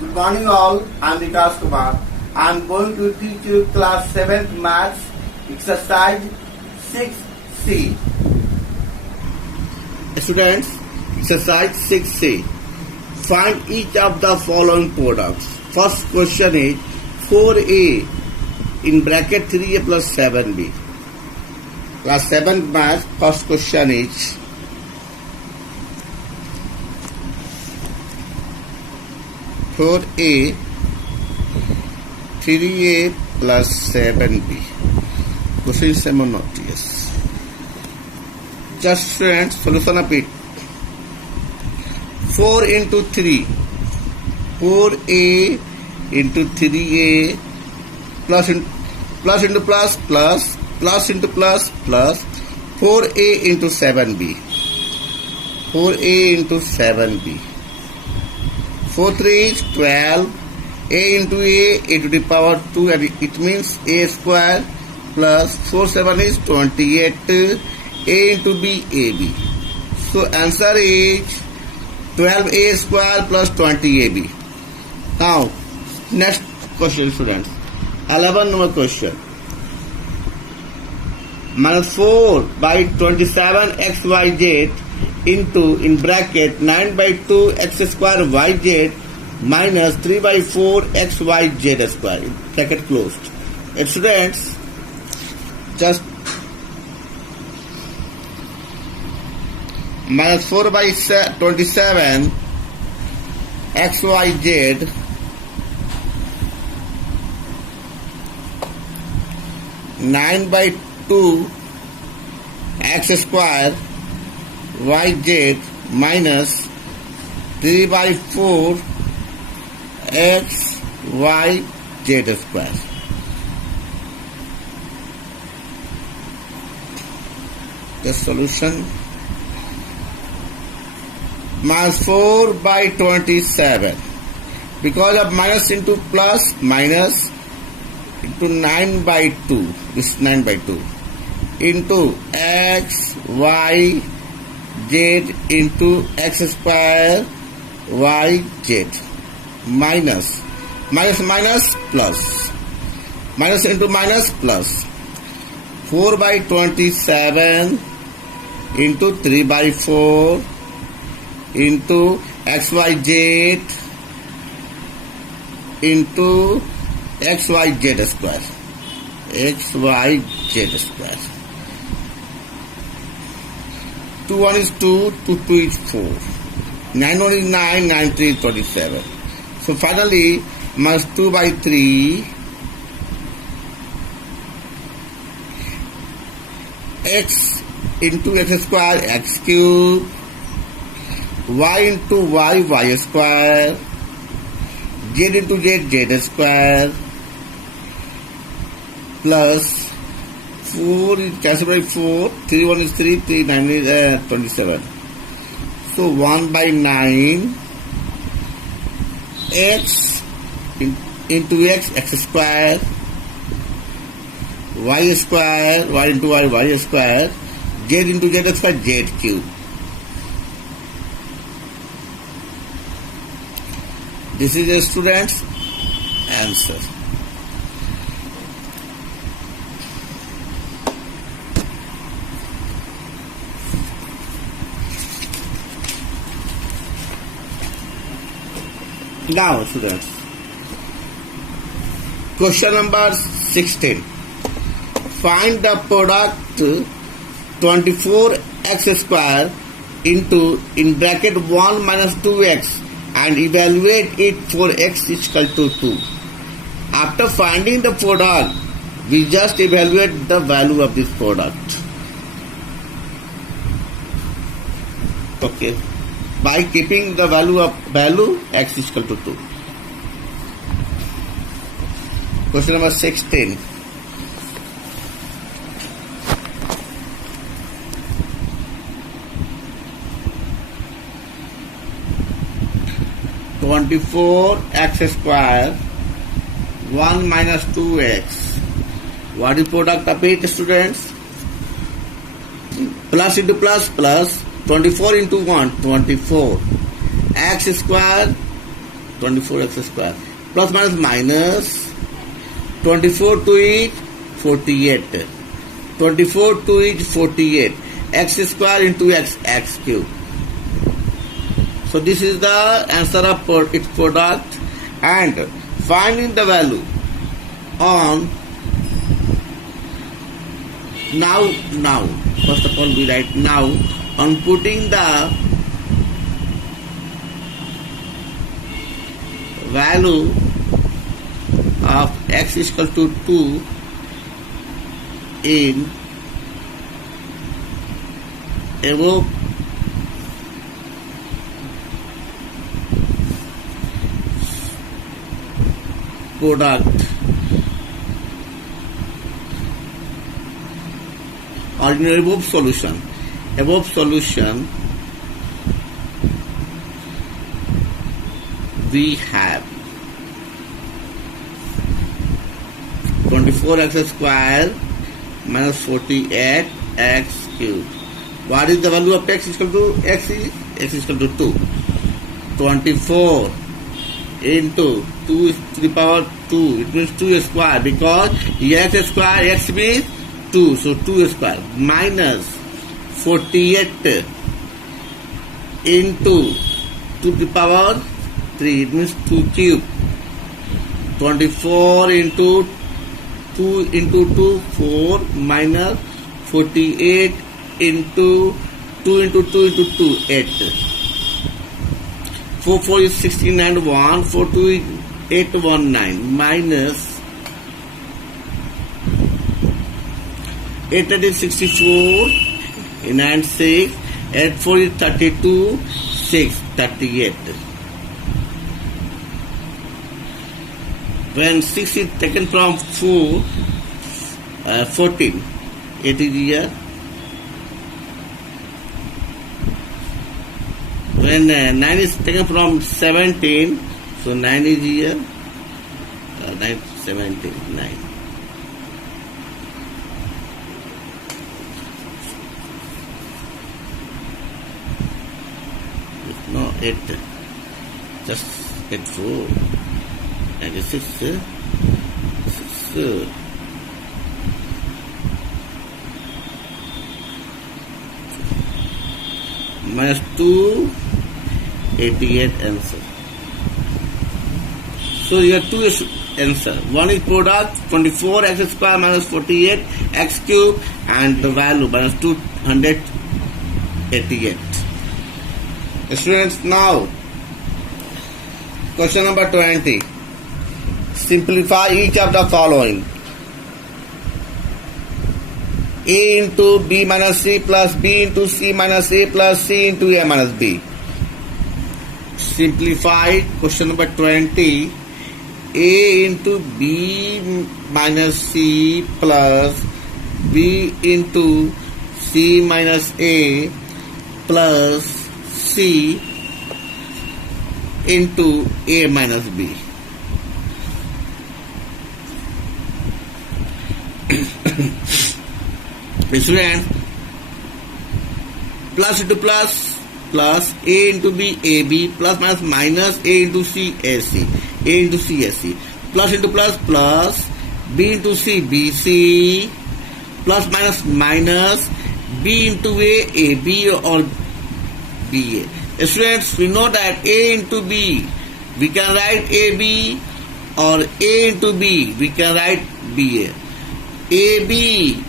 Good morning all, I am Vikas Kumar. I am going to teach you class 7th maths exercise 6C. Students, exercise 6C. Find each of the following products. First question is 4A in bracket 3A plus 7B. Class 7th maths, first question is 4A 3A plus 7B. Question is monotonous. Just students, solution of it. 4 into 3. 4A into 3A plus into plus into plus 4A into 7B. 4A into 7B. 4 3 is 12. A into A to the power 2, and it means A square plus 4 7 is 28. A into B, AB. So answer is 12A square plus 20AB. Now next question, students. 11 number question. Minus 4 by 27 xyz into in bracket 9 by 2 x square yz minus 3 by 4 xyz square, bracket closed. Students, just minus 4 by 27 xyz nine by 2 x square yz minus 3 by 4 x y z square. The solution: minus 4 by 27. Because of minus into plus, minus into 9 by 2. This is 9 by 2. Into x, y, z into x square y z minus plus minus into minus plus 4 by 27 into 3 by 4 into xyz into xyz square. 2 1 is 2, 2 2 is 4. 9 1 is 9, 9 3 is 27. So finally, minus 2 by 3 x into x square x cube, y into y square, z into z square plus 4 is cancelled by 4, 3 1 is 3, 3 9 is 27. So 1 by 9 x into x square, y square, y into y square, z into z square, z cube. This is a student's answer. Now, students, question number 16. Find the product 24x square into in bracket 1 minus 2x and evaluate it for x is equal to 2. After finding the product, we just evaluate the value of this product. Okay. By keeping the value x is equal to 2. Question number 16. (24x square 1 minus 2x). What is product of it, students? Plus into plus plus 24 into 1, 24. X square 24x square plus minus minus 24 to it 48. 24 to it 48. X square into x cube. So this is the answer of its product, and finding the value on now first of all we write now on putting the value of x is equal to 2 in above product or in above solution we have 24x square minus 48x cube. What is the value of x is equal to x is equal to 2. 24 into 2 to the power 2. It means 2 square, because x square x means 2. So 2 square minus 48 into 2 to the power 3. It means 2 cube. 24 into 2 into 2 4 minus 48 into 2 into 2 into 2 8. 4 4 is 16 and 1. 4 2 is 8 1 9 minus 8 that is 64 and 6. 8 4 is 32. 6 38. When 6 is taken from 4, 14, it is here. When 9 is taken from 17, so 9 is here. 9, 17, 9. No, 8. Just 8 4. 96, 6, minus 2, 88 answer. So you have two answer. One is product 24x square minus 48 x cube, and the value minus 288. Students, now question number 20. Simplify each of the following. A into B minus C plus B into C minus A plus C into A minus B. Simplify question number 20. A into B minus C plus B into C minus A plus C into A minus B. Students, plus into plus, plus A into B AB, plus minus minus A into C AC, A into C AC, plus into plus, plus B into C BC, plus minus minus B into A AB or BA. Students, we know that A into B we can write AB, or A into B we can write BA. AB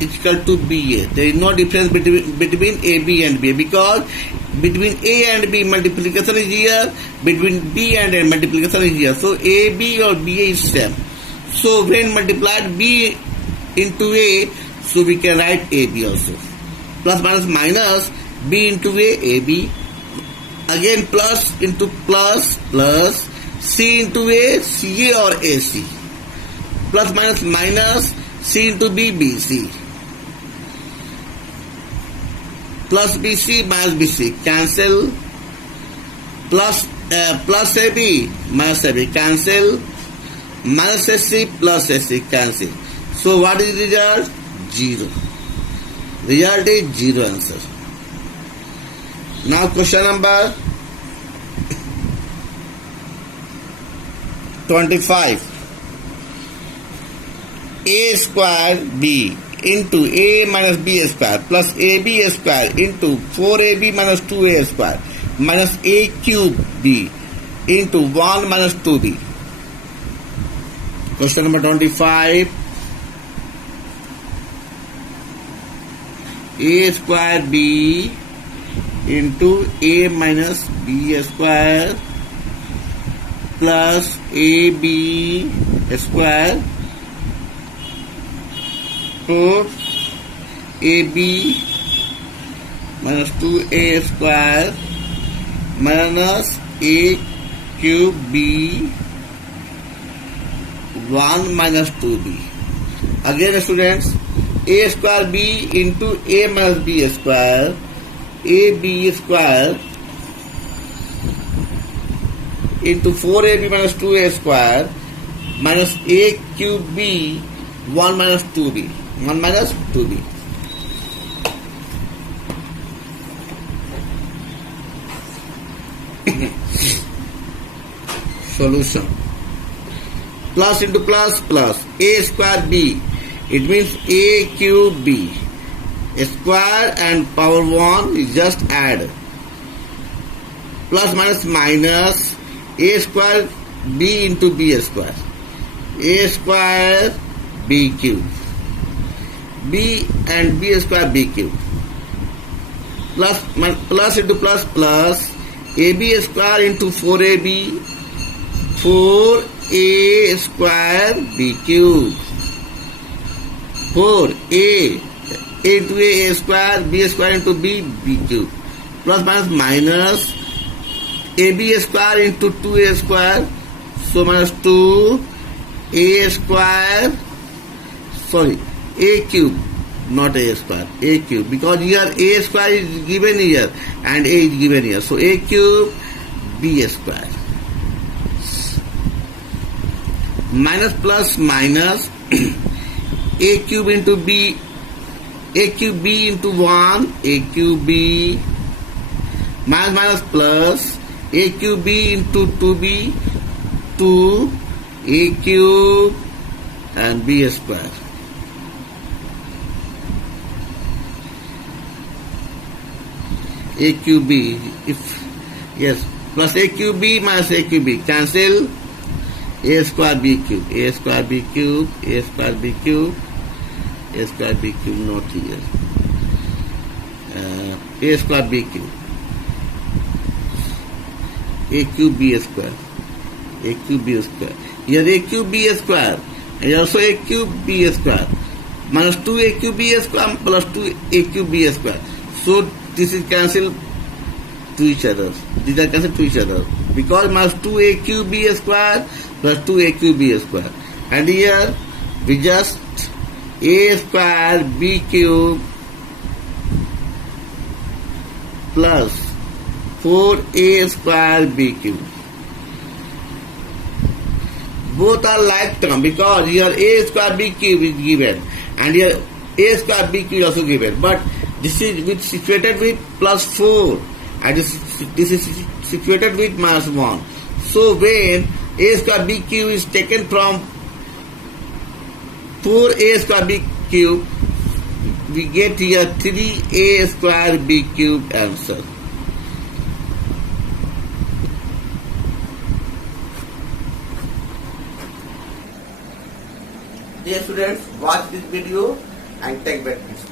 is equal to BA. There is no difference between AB and BA, because between A and B multiplication is here, between B and A multiplication is here. So AB or BA is same. So when multiplied B into A, so we can write AB also. Plus minus minus B into A, AB. Again plus into plus, plus C into A, CA or AC. Plus minus minus C into B, BC. Plus BC minus BC, cancel. Plus AB minus AB, cancel. Minus SC plus SC, cancel. So what is the result? 0. Result is 0 answer. Now question number 25. A square B into A minus B square plus AB square into 4AB minus 2A square minus A cube B into 1 minus 2B. Question number 25. A square B into A minus B square plus AB square to AB minus 2A square minus A cube B 1 minus 2B. Again students, A square B into A minus B square AB square into 4AB minus 2A square minus A cube B 1 minus 2B. 1 minus 2B. Solution. Plus into plus plus A square B. It means A cube B. A square and power 1 is just add. Plus minus minus A square B into B square. A square B cube. B and B square B cube. Plus into plus plus AB square into 4AB 4A square B cube. 4A into A square B square into B cube. Plus minus minus AB square into 2A square. So minus 2A square. Sorry, A cube, not A square. A cube, because here A square is given here and A is given here. So A cube B square. Minus plus minus A cube into B. A cube B into 1. A cube B. Minus minus plus A cube B into 2B. 2 A cube and B square. A cube B, if yes, plus A cube B minus A cube B, cancel. A square B cube, A square B cube, A square B cube, A square B cube, not here. A square B cube, A cube B square, A cube B square. Here A cube B square, and also A cube B square, minus 2 A cube B square plus 2 A cube B square. So this is cancelled to each other. These are cancelled to each other because minus 2A cube B square plus 2A cube B square. And here we just A square B cube plus 4A square B cube. Both are like term because here A square B cube is given and here A square B cube is also given. But this is situated with plus 4 and this is situated with minus 1. So when A square B cube is taken from 4A square B cube, we get here 3A square B cube answer. Dear students, watch this video and take practice.